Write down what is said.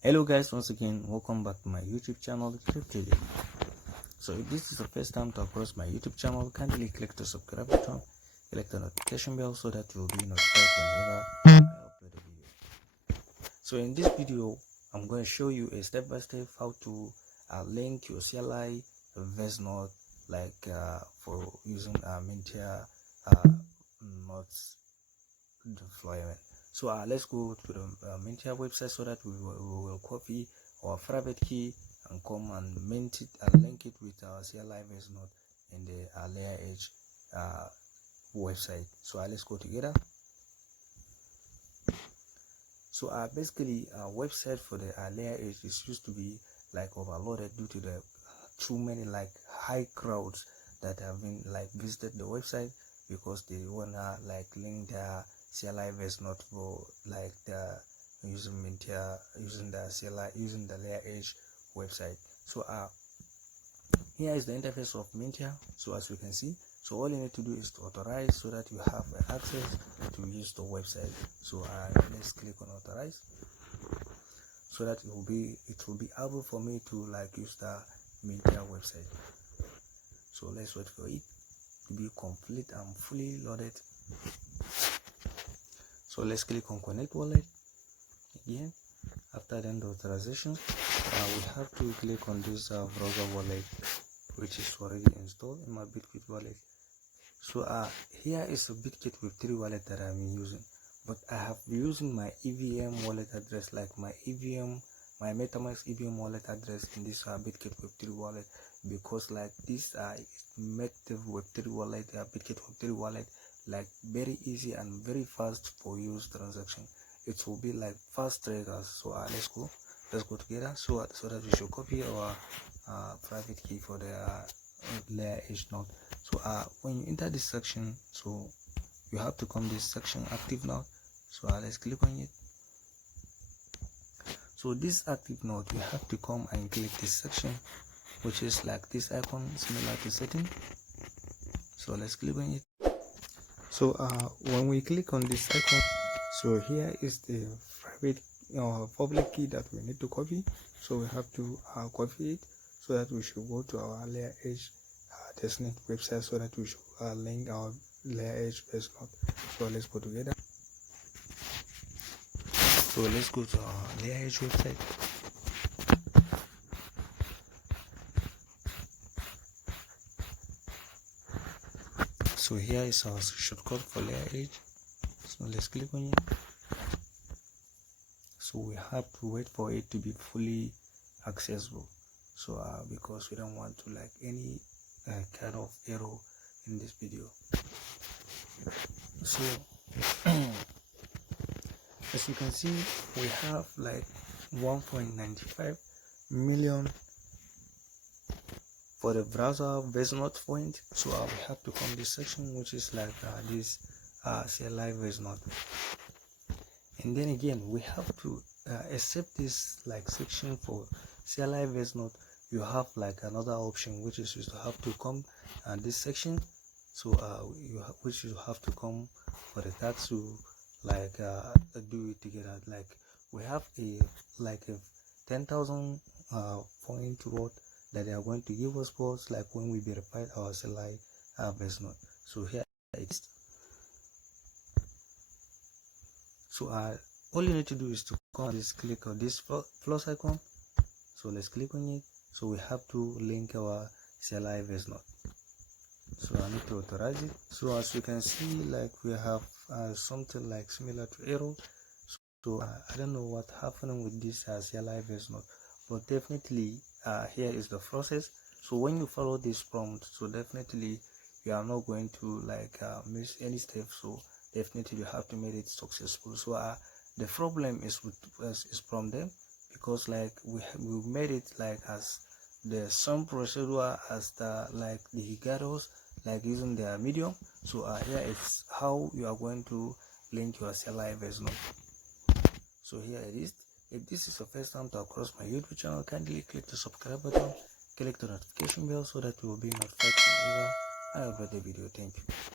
Hello guys, once again welcome back to my YouTube channel Crypto. So if this is the first time to approach my YouTube channel, kindly click the subscribe button, click the notification bell so that you will be notified whenever I upload a video. So in this video I'm going to show you a step-by-step how to link your CLI verse node for using Mintair nodes deployment. So let's go to the Mintair website so that we will copy our private key and come and mint it and link it with our CLI verse node in the LayerEdge website. So let's go together. So basically our website for the LayerEdge is used to be like overloaded due to the too many like high crowds that have been like visited the website because they wanna like link their CLI verse node for like the using Mintair, using the CLI, using the LayerEdge website. So here is the interface of Mintair. So as you can see, so all you need to do is to authorize so that you have access to use the website. So let's click on authorize so that it will be able for me to like use the Mintair website. So let's wait for it to be complete and fully loaded. So let's click on connect wallet again. After then the authorization, we have to click on this browser wallet, which is already installed in my Bitget wallet. So here is a Bitget Web3 wallet that I'm using, but I have been using my EVM wallet address, like my MetaMask EVM wallet address in this Bitget Web3 wallet, because like this make the Web3 wallet, Bitget Web3 wallet, like very easy and very fast for use transaction. It will be like fast traders. So let's go together so that we should copy our private key for the LayerEdge node. So when you enter this section, so you have to come this section active node. So let's click on it. So this active node, you have to come and click this section, which is like this icon similar to setting. So let's click on it. So when we click on this icon, so here is the private public key that we need to copy. So we have to copy it so that we should go to our LayerEdge testnet website so that we should link our LayerEdge verse node. So let's go together. So let's go to our LayerEdge website. So here is our shortcut for LayerEdge. So let's click on it. So we have to wait for it to be fully accessible. So because we don't want to like any kind of error in this video. So as you can see, we have like 1.95 million for the browser verse node point. So we have to come this section, which is like this CLI verse node. And then again, we have to accept this like section for CLI verse node. You have like another option, which is you have to come this section. So which you have to come for the tax to like do it together. Like we have a 10,000 point reward that they are going to give us for like when we verify our CLI verse node. So here it is. So all you need to do is to come and click on this plus icon. So let's click on it. So we have to link our CLI verse node. So I need to authorize it. So as you can see, like we have something like similar to error. So I don't know what happening with this CLI verse node, but definitely here is the process. So when you follow this prompt, so definitely you are not going to like miss any step. So definitely you have to make it successful. So the problem is from them, because like we made it like as the same procedure as the like the Higados, like using their medium. So here is how you are going to link your CLI verse node. So here it is. If this is your first time to across my YouTube channel, kindly click the subscribe button, click the notification bell so that you will be notified whenever I upload the video. Thank you.